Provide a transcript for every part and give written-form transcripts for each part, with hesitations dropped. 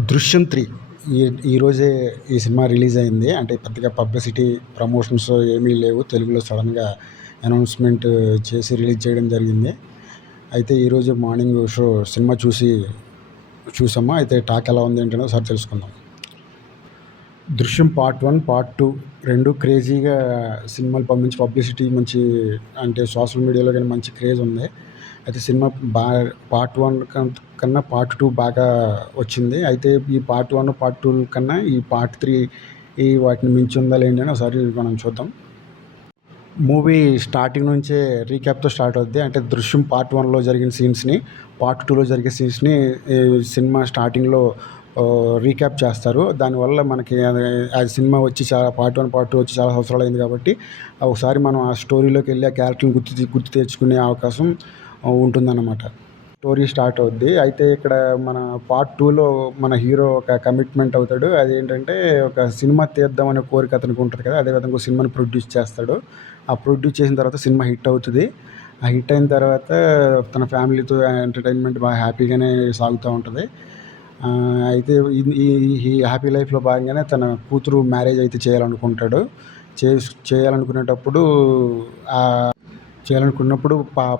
'దృశ్యం 3' ఈ ఈరోజే ఈ సినిమా రిలీజ్ అయింది. అంటే పెద్దగా పబ్లిసిటీ, ప్రమోషన్స్ ఏమీ లేవు. తెలుగులో సడన్‌గా అనౌన్స్‌మెంట్ చేసి రిలీజ్ చేయడం జరిగింది. అయితే ఈరోజు మార్నింగ్ సినిమా చూసాము. అయితే టాక్ ఎలా ఉంది ఏంటనేది ఒకసారి తెలుసుకుందాం. 'దృశ్యం పార్ట్ 1, పార్ట్ 2' 2 క్రేజీగా సినిమాలు మంచి పబ్లిసిటీ, మంచి అంటే సోషల్ మీడియాలో గాని మంచి క్రేజ్ ఉంది. అయితే సినిమా పార్ట్ 1 కన్నా పార్ట్ 2 బాగా వచ్చింది. అయితే ఈ పార్ట్ 1, పార్ట్ 2 కన్నా ఈ పార్ట్ 3 వాటిని మించి ఉందా లేండి అని ఒకసారి మనం చూద్దాం. మూవీ స్టార్టింగ్ నుంచే రీక్యాప్‌తో స్టార్ట్ అవుద్ది. అంటే 'దృశ్యం' పార్ట్ 1లో జరిగిన సీన్స్‌ని, పార్ట్ 2లో జరిగే సీన్స్‌ని సినిమా స్టార్టింగ్‌లో రీక్యాప్ చేస్తారు. దానివల్ల మనకి అది సినిమా వచ్చి పార్ట్ 1, పార్ట్ 2 వచ్చి చాలా సంవత్సరాలు అయింది కాబట్టి ఒకసారి మనం ఆ స్టోరీలోకి వెళ్ళి ఆ క్యారెక్టర్‌ని గుర్తు తెచ్చుకునే అవకాశం ఉంటుందన్నమాట. స్టోరీ స్టార్ట్ అవుద్ది. అయితే ఇక్కడ మన పార్ట్ 2లో మన హీరో ఒక కమిట్మెంట్ అవుతాడు. అదేంటంటే ఒక సినిమా తీద్దామనే కోరిక అతనికి ఉంటుంది కదా! అదేవిధంగా ఒక సినిమాని ప్రొడ్యూస్ చేస్తాడు. ఆ ప్రొడ్యూస్ చేసిన తర్వాత సినిమా హిట్ అవుతది. ఆ హిట్ అయిన తర్వాత తన ఫ్యామిలీతో ఎంటర్‌టైన్‌మెంట్ బాగా హ్యాపీగానే సాగుతూ ఉంటది. అయితే ఈ ఈ హ్యాపీ లైఫ్‌లో భాగంగానే తన కూతురు మ్యారేజ్ అయితే చేయాలనుకుంటాడు. చేయాలనుకునేటప్పుడు చేయాలనుకున్నప్పుడు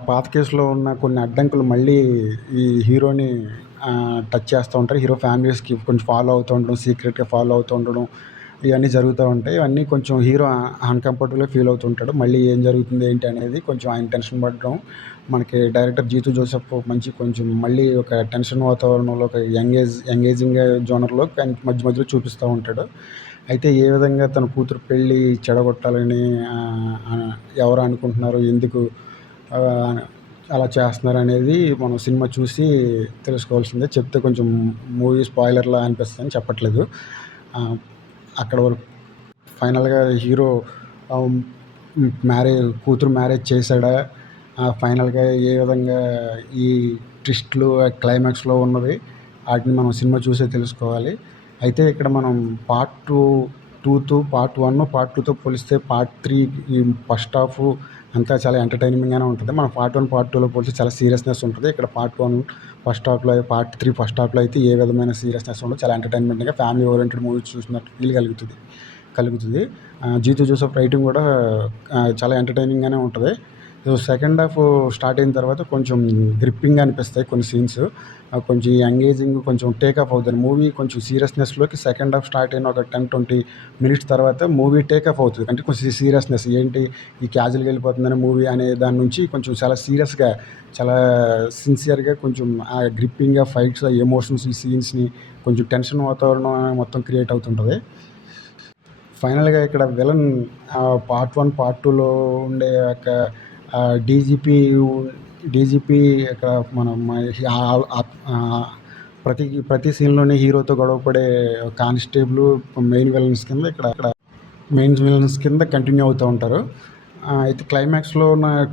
పాత కేసులో ఉన్న కొన్ని అడ్డంకులు మళ్ళీ ఈ హీరోని టచ్ చేస్తూ ఉంటారు. హీరో ఫ్యామిలీస్‌కి కొంచెం ఫాలో అవుతూ ఉండడం, సీక్రెట్‌గా ఫాలో అవుతూ ఉండడం ఇవన్నీ జరుగుతూ ఉంటాయి. ఇవన్నీ కొంచెం హీరో అన్‌కంఫర్టబుల్‌గా ఫీల్ అవుతుంటాడు. మళ్ళీ ఏం జరుగుతుంది ఏంటి అనేది కొంచెం ఆయన టెన్షన్ పడడం, మనకి డైరెక్టర్ జీతూ జోసెఫ్ కొంచెం మళ్ళీ ఒక టెన్షన్ వాతావరణంలో ఒక ఎంగేజింగ్ జోనర్‌లో మధ్య మధ్యలో చూపిస్తూ ఉంటాడు. అయితే ఏ విధంగా తన కూతురు పెళ్ళి చెడగొట్టాలని ఎవరు అనుకుంటున్నారు, ఎందుకు అలా చేస్తున్నారు అనేది మనం సినిమా చూసి తెలుసుకోవాల్సిందే. చెప్తే కొంచెం మూవీ స్పాయిలర్‌లా అనిపిస్తుందని చెప్పట్లేదు. అక్కడ వరకు ఫైనల్‌గా హీరో కూతురు మ్యారేజ్ చేశాడా? ఫైనల్‌గా ఏ విధంగా ఈ ట్విస్ట్‌లు, క్లైమాక్స్‌లో ఉన్నవి ఆటిని మనం సినిమా చూసే తెలుసుకోవాలి. అయితే ఇక్కడ మనం పార్ట్ 2తో పార్ట్ 1, పార్ట్ 2తో పోలిస్తే పార్ట్ 3 ఈ ఫస్ట్ హాఫ్ అంతా చాలా ఎంటర్‌టైనింగ్‌గానే ఉంటుంది. మనం పార్ట్ 1, పార్ట్ 2లో పోలిస్తే చాలా సీరియస్‌నెస్ ఉంటది. ఇక్కడ పార్ట్ 1 ఫస్ట్ హాఫ్‌లో, పార్ట్ 3 ఫస్ట్ హాఫ్‌లో అయితే ఏ విధమైన సీరియస్‌నెస్ ఉండదు. చాలా ఎంటర్‌టైన్‌మెంట్‌గా ఫ్యామిలీ ఓరియెంటెడ్ మూవీ చూసినట్టు ఫీల్ కలుగుతుంది. జీతూ జోసెఫ్ రైటింగ్ కూడా చాలా ఎంటర్‌టైనింగ్‌గానే ఉంటది. సెకండ్ హాఫ్ స్టార్ట్ అయిన తర్వాత కొంచెం గ్రిప్పింగ్‌గా అనిపిస్తాయి కొన్ని సీన్స్. కొంచెం ఎంగేజింగ్ కొంచెం టేక్ ఆఫ్ అవుతుంది. మూవీ కొంచెం సీరియస్‌నెస్‌లోకి సెకండ్ హాఫ్ స్టార్ట్ అయిన ఒక 10, 20 మినిట్స్ తర్వాత మూవీ టేక్ ఆఫ్ అవుతుంది. అంటే కొంచెం సీరియస్‌నెస్ ఏంటి ఈ క్యాజువల్‌గా వెళ్ళిపోతుందని మూవీ అనే దాని నుంచి కొంచెం చాలా సీరియస్‌గా, చాలా సిన్సియర్‌గా, కొంచెం ఆ గ్రిప్పింగ్‌గా ఫైట్స్, ఎమోషన్స్, ఈ సీన్స్‌ని కొంచెం టెన్షన్ వాతావరణం మొత్తం క్రియేట్ అవుతుంటది. ఫైనల్‌గా ఇక్కడ విలన్ పార్ట్ 1, పార్ట్ 2లో ఉండే ఒక డీజీపీ ఇక్కడ మనం ప్రతి సీన్‌లోనే హీరోతో గొడవపడే కానిస్టేబుల్ మెయిన్ విలన్స్ కింద కంటిన్యూ అవుతూ ఉంటారు. అయితే క్లైమాక్స్‌లో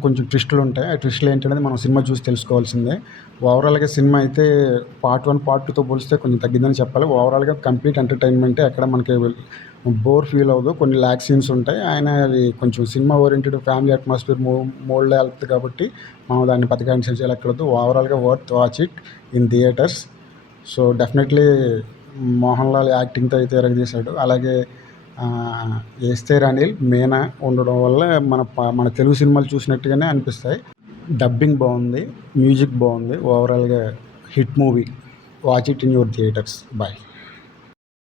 కొంచెం ట్విస్టులు ఉంటాయి. ఆ ట్విస్టులు ఏంటనేది మనం సినిమా చూసి తెలుసుకోవాల్సిందే. ఓవరాల్‌గా సినిమా అయితే పార్ట్ 1, పార్ట్ 2తో పోలిస్తే కొంచెం తగ్గిందని చెప్పాలి. ఓవరాల్‌గా కంప్లీట్ ఎంటర్‌టైన్‌మెంటే. ఎక్కడ మనకి బోర్ ఫీల్ అవ్వదు. కొన్ని ల్యాగ్ సీన్స్ ఉంటాయి. అది కొంచెం సినిమా ఓరియెంటెడ్ ఫ్యామిలీ అట్మాస్ఫియర్ మోడ్‌లో వెళ్తది కాబట్టి మనం దాన్ని పెద్దగా కన్సిడర్ చేయక్కర్లేదు. ఓవరాల్‌గా worth watch it in theatres. So definitely Mohan Lal యాక్టింగ్‌తో అయితే ఇరగదీశాడు. అలాగే ఎస్తేర్ అనిల్, మీనా ఉండడం వల్ల మన తెలుగు సినిమాలు చూసినట్టుగానే అనిపిస్తాయి. డబ్బింగ్ బాగుంది, మ్యూజిక్ బాగుంది. ఓవరాల్‌గా hit movie. Watch it in your theatres. Bye.